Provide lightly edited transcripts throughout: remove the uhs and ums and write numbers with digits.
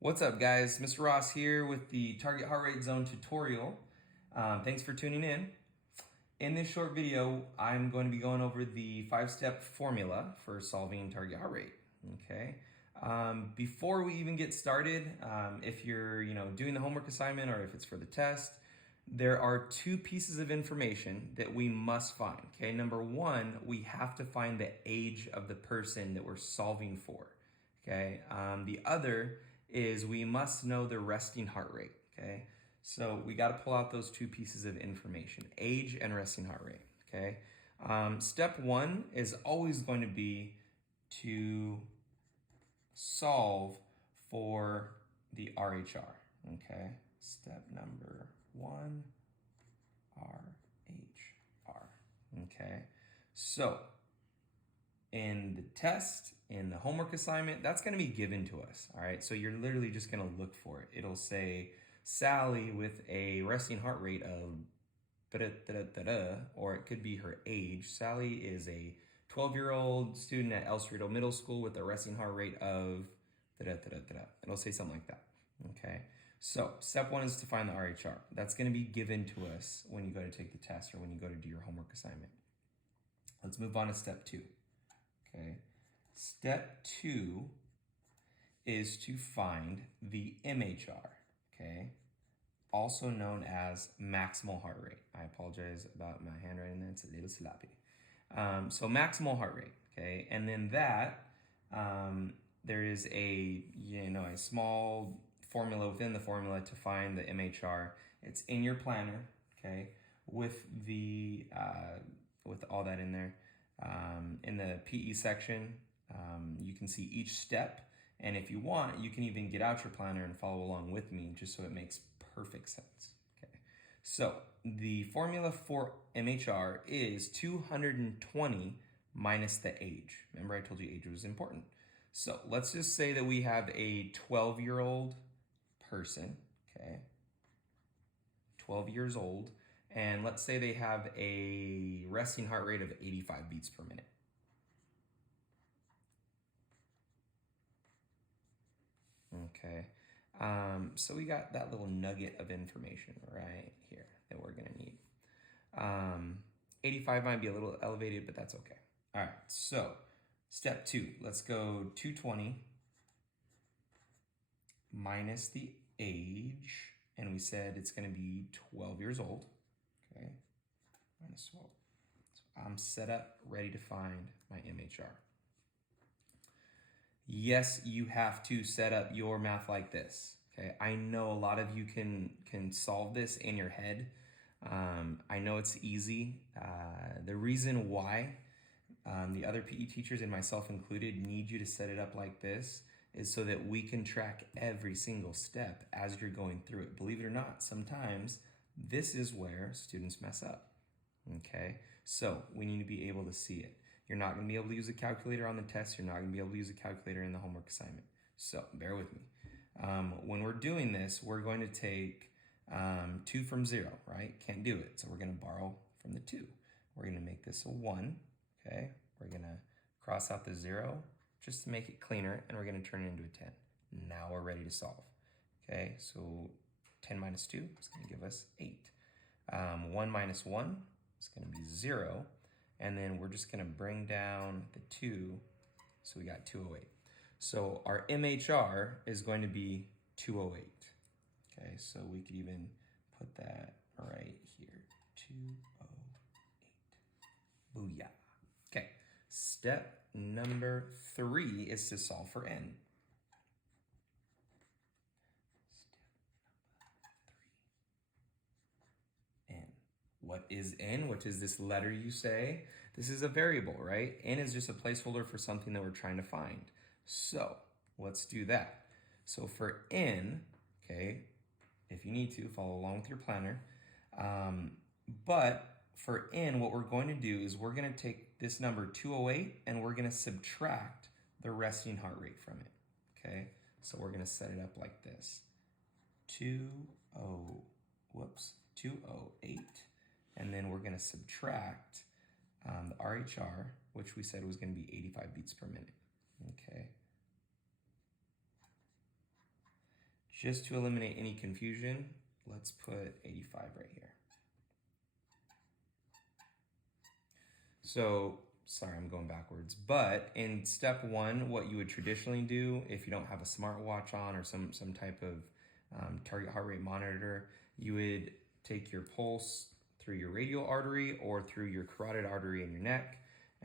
What's up, guys? Mr. Ross here with the Target Heart Rate Zone tutorial. Thanks for tuning in. In this short video, I'm going to be going over the 5-step formula for solving target heart rate. Okay. Before we even get started, if you're doing the homework assignment or if it's for the test, there are two pieces of information that we must find. Okay. Number one, we have to find the age of the person that we're solving for. Okay. The other is we must know the resting heart rate. Okay. So we got to pull out those two pieces of information, age and resting heart rate. Okay. Step one is always going to be to solve for the RHR. Okay. Step number one, RHR. Okay. So in the test, in the homework assignment, that's going to be given to us. All right. So you're literally just going to look for it. It'll say Sally with a resting heart rate of or it could be her age. Sally is a 12-year-old student at El Cerrito Middle School with a resting heart rate of It'll say something like that. Okay. So step one is to find the RHR. That's going to be given to us when you go to take the test or when you go to do your homework assignment. Let's move on to step two. Okay. Step two is to find the MHR. Okay. Also known as maximal heart rate. I apologize about my handwriting there. It's a little sloppy. So maximal heart rate. Okay. And then there is a small formula within the formula to find the MHR. It's in your planner. Okay. With with all that in there. In the PE section, you can see each step. And if you want, you can even get out your planner and follow along with me just so it makes perfect sense. Okay. So the formula for MHR is 220 minus the age. Remember I told you age was important. So let's just say that we have a 12-year-old person, okay? 12 years old. And let's say they have a resting heart rate of 85 beats per minute. Okay. So we got that little nugget of information right here that we're going to need. 85 might be a little elevated, but that's okay. All right. So step two, let's go 220 minus the age. And we said it's going to be 12 years old. Okay. Minus 12. So I'm set up, ready to find my MHR. Yes, you have to set up your math like this. Okay, I know a lot of you can solve this in your head. I know it's easy. The reason why the other PE teachers and myself included need you to set it up like this is so that we can track every single step as you're going through it. Believe it or not, sometimes this is where students mess up. Okay, so we need to be able to see it. You're not going to be able to use a calculator on the test. You're not going to be able to use a calculator in the homework assignment. So bear with me. When we're doing this, we're going to take 2 from 0, right? Can't do it. So we're going to borrow from the 2. We're going to make this a 1, okay? We're going to cross out the 0 just to make it cleaner, and we're going to turn it into a 10. Now we're ready to solve, okay? So 10 minus 2 is going to give us 8. 1 minus 1 is going to be 0. And then we're just going to bring down the 2. So we got 208. So our MHR is going to be 208. Okay, so we could even put that right here. 208. Booyah. Okay, step number 3 is to solve for N. What is N? What is this letter you say? This is a variable, right? N is just a placeholder for something that we're trying to find. So let's do that. So for N, okay, if you need to, follow along with your planner. But for N, what we're going to do is we're going to take this number 208 and we're going to subtract the resting heart rate from it, okay? So we're going to set it up like this. 208. And then we're going to subtract the RHR, which we said was going to be 85 beats per minute. Okay. Just to eliminate any confusion, let's put 85 right here. So, sorry, I'm going backwards. But in step one, what you would traditionally do if you don't have a smartwatch on or some type of target heart rate monitor, you would take your pulse through your radial artery or through your carotid artery in your neck,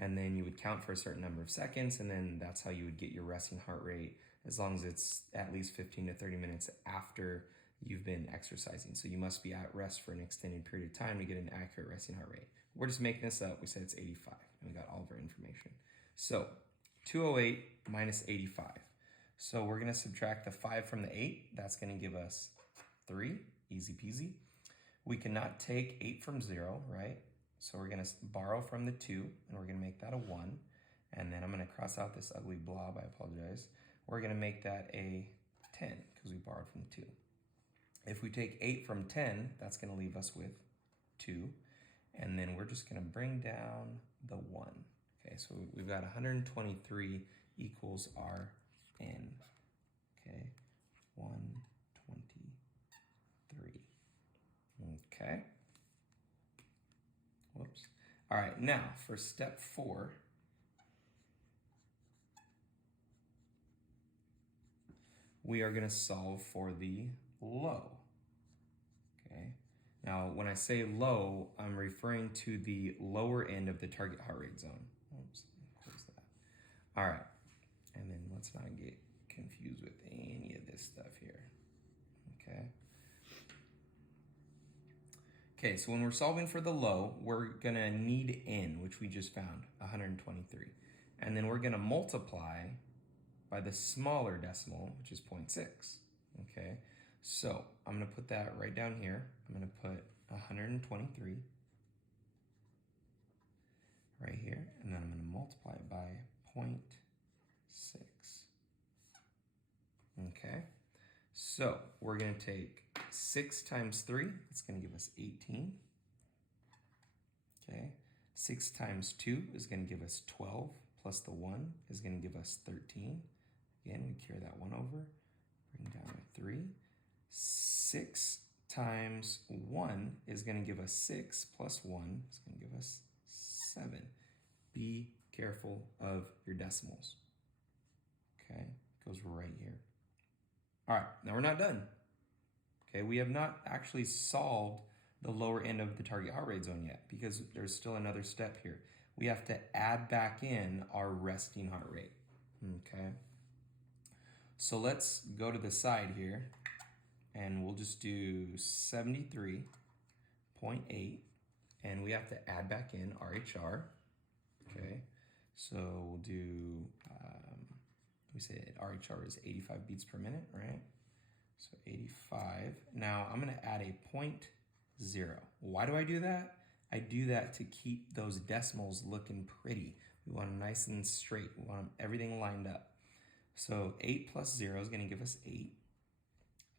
and then you would count for a certain number of seconds, and then that's how you would get your resting heart rate, as long as it's at least 15 to 30 minutes after you've been exercising. So you must be at rest for an extended period of time to get an accurate resting heart rate. We're just making this up. We said it's 85, and we got all of our information. So 208 minus 85. So we're going to subtract the 5 from the 8. That's going to give us 3, easy peasy. We cannot take 8 from 0, right? So we're going to borrow from the 2, and we're going to make that a 1. And then I'm going to cross out this ugly blob, I apologize. We're going to make that a 10, because we borrowed from the 2. If we take 8 from 10, that's going to leave us with 2. And then we're just going to bring down the 1. Okay, so we've got 123 equals our n. Okay, 123. Okay. Whoops. All right, now for step 4, we are going to solve for the low. Okay. Now, when I say low, I'm referring to the lower end of the target heart rate zone. Oops, close that. All right, and then let's not get confused with any of this stuff here. Okay. Okay, so when we're solving for the low, we're gonna need n, which we just found, 123. And then we're gonna multiply by the smaller decimal, which is 0.6. Okay. So I'm going to put that right down here. I'm going to put 123 right here, and then I'm going to multiply it by 0.6. Okay, so we're going to take 6 times 3. It's going to give us 18. Okay, 6 times 2 is going to give us 12, plus the 1 is going to give us 13. Again, we carry that 1 over, bring down a 3. 6 times 1 is going to give us 6, plus 1 is going to give us 7. Be careful of your decimals. Okay, it goes right here. All right, now we're not done. Okay, we have not actually solved the lower end of the target heart rate zone yet, because there's still another step here. We have to add back in our resting heart rate. Okay, so let's go to the side here, and we'll just do 73.8, and we have to add back in RHR. Okay, so we'll do, we say RHR is 85 beats per minute, right? So 85. Now I'm going to add a 0.0. Why do I do that? I do that to keep those decimals looking pretty. We want them nice and straight. We want everything lined up. So 8 plus 0 is going to give us 8.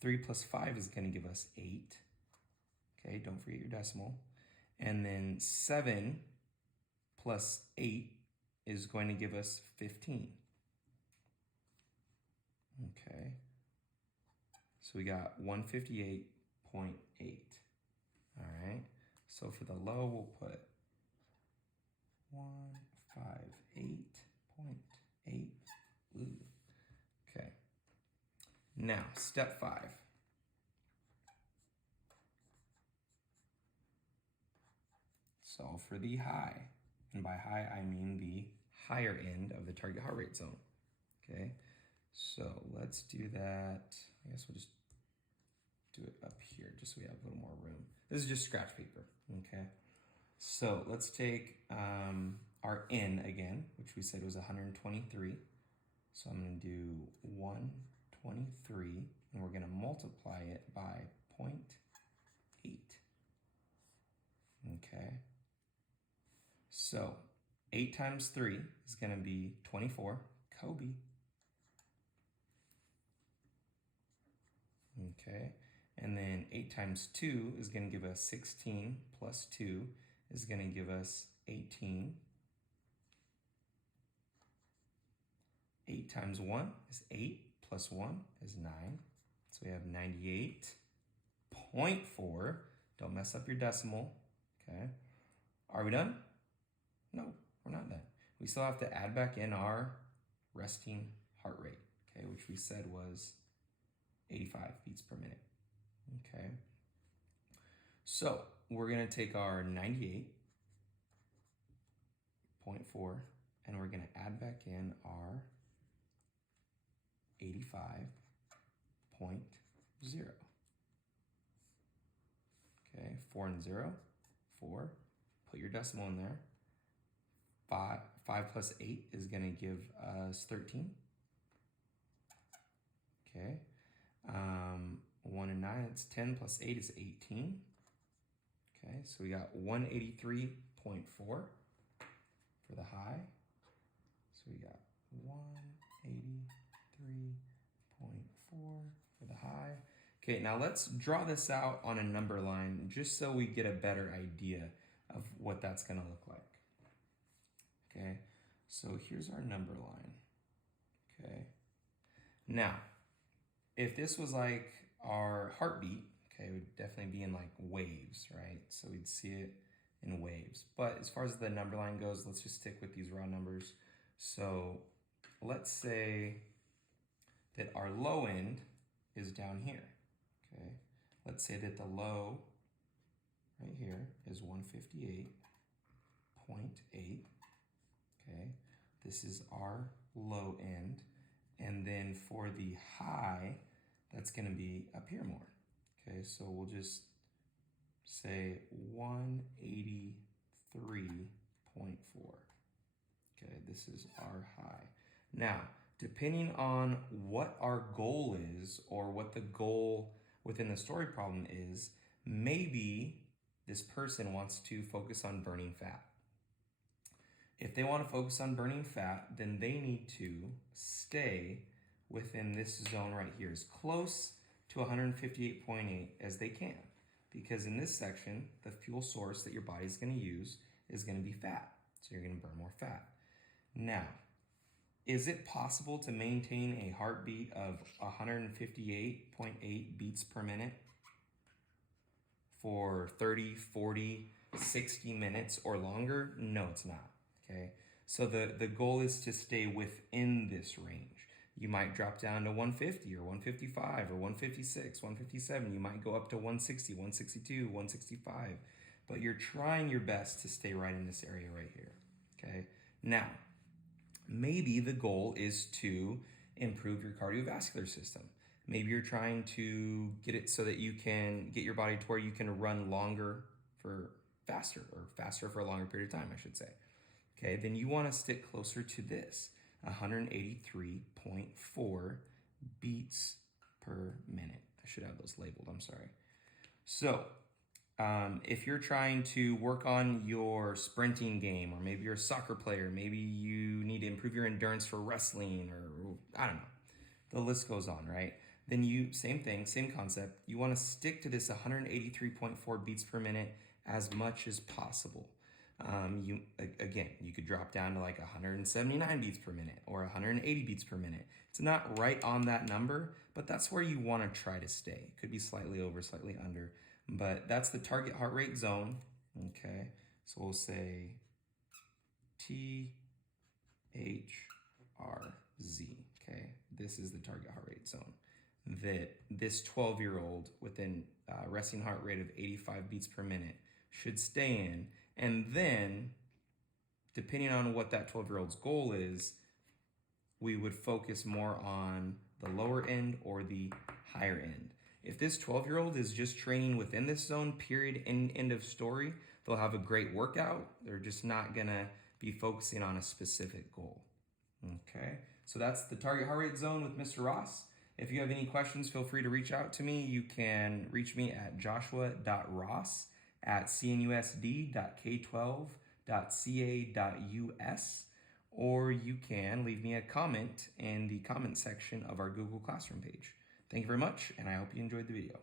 3 plus 5 is going to give us 8. Okay, don't forget your decimal. And then 7 plus 8 is going to give us 15. Okay, so we got 158.8. All right, so for the low, we'll put 158.8. Okay, now step 5. Solve for the high, and by high I mean the higher end of the target heart rate zone. Okay, so let's do that. I guess we'll just do it up here just so we have a little more room. This is just scratch paper. Okay, so let's take our n again, which we said was 123. So I'm going to do 123, and we're going to multiply it by 0.8. Okay, so 8 times 3 is going to be 24. Kobe. Okay, and then 8 times 2 is going to give us 16, plus 2 is going to give us 18. 8 times 1 is 8, plus 1 is 9. So we have 98.4. Don't mess up your decimal, okay? Are we done? No, we're not done. We still have to add back in our resting heart rate, okay, which we said was 85 beats per minute, okay? So we're gonna take our 98.4 and we're gonna add back in our 85.0. Okay, 4 and 0, 4. Put your decimal in there. 5 plus 8 is going to give us 13. Okay. 1 and 9, it's 10 plus 8 is 18. Okay, so we got 183.4 for the high. So we got 183.4 for the high. Okay, now let's draw this out on a number line just so we get a better idea of what that's going to look like. Okay, so here's our number line. Okay, now if this was like our heartbeat, okay, it would definitely be in like waves, right? So we'd see it in waves. But as far as the number line goes, let's just stick with these raw numbers. So let's say that our low end is down here. Okay, let's say that the low right here is 158.8. Okay, this is our low end. And then for the high, that's going to be up here more. Okay, so we'll just say 183.4. Okay, this is our high. Now, depending on what our goal is or what the goal within the story problem is, maybe this person wants to focus on burning fat. If they want to focus on burning fat, then they need to stay within this zone right here, as close to 158.8 as they can. Because in this section, the fuel source that your body's going to use is going to be fat. So you're going to burn more fat. Now, is it possible to maintain a heartbeat of 158.8 beats per minute for 30, 40, 60 minutes or longer? No, it's not. Okay, so the goal is to stay within this range. You might drop down to 150 or 155 or 156, 157. You might go up to 160, 162, 165. But you're trying your best to stay right in this area right here. Okay, now, maybe the goal is to improve your cardiovascular system. Maybe you're trying to get it so that you can get your body to where you can run longer for faster, or faster for a longer period of time, I should say. Okay, then you want to stick closer to this, 183.4 beats per minute. I should have those labeled, I'm sorry. So, if you're trying to work on your sprinting game, or maybe you're a soccer player, maybe you need to improve your endurance for wrestling, or I don't know, the list goes on, right? Then you, same thing, same concept, you want to stick to this 183.4 beats per minute as much as possible. You could drop down to like 179 beats per minute or 180 beats per minute. It's not right on that number, but that's where you want to try to stay. It could be slightly over, slightly under, but that's the target heart rate zone. Okay, so we'll say THRZ. Okay, this is the target heart rate zone that this 12-year-old with a resting heart rate of 85 beats per minute should stay in. And then, depending on what that 12-year-old's goal is, we would focus more on the lower end or the higher end. If this 12-year-old is just training within this zone, period, end of story, they'll have a great workout. They're just not going to be focusing on a specific goal. Okay, so that's the target heart rate zone with Mr. Ross. If you have any questions, feel free to reach out to me. You can reach me at joshua.ross@cnusd.k12.ca.us, or you can leave me a comment in the comment section of our Google Classroom page. Thank you very much, and I hope you enjoyed the video.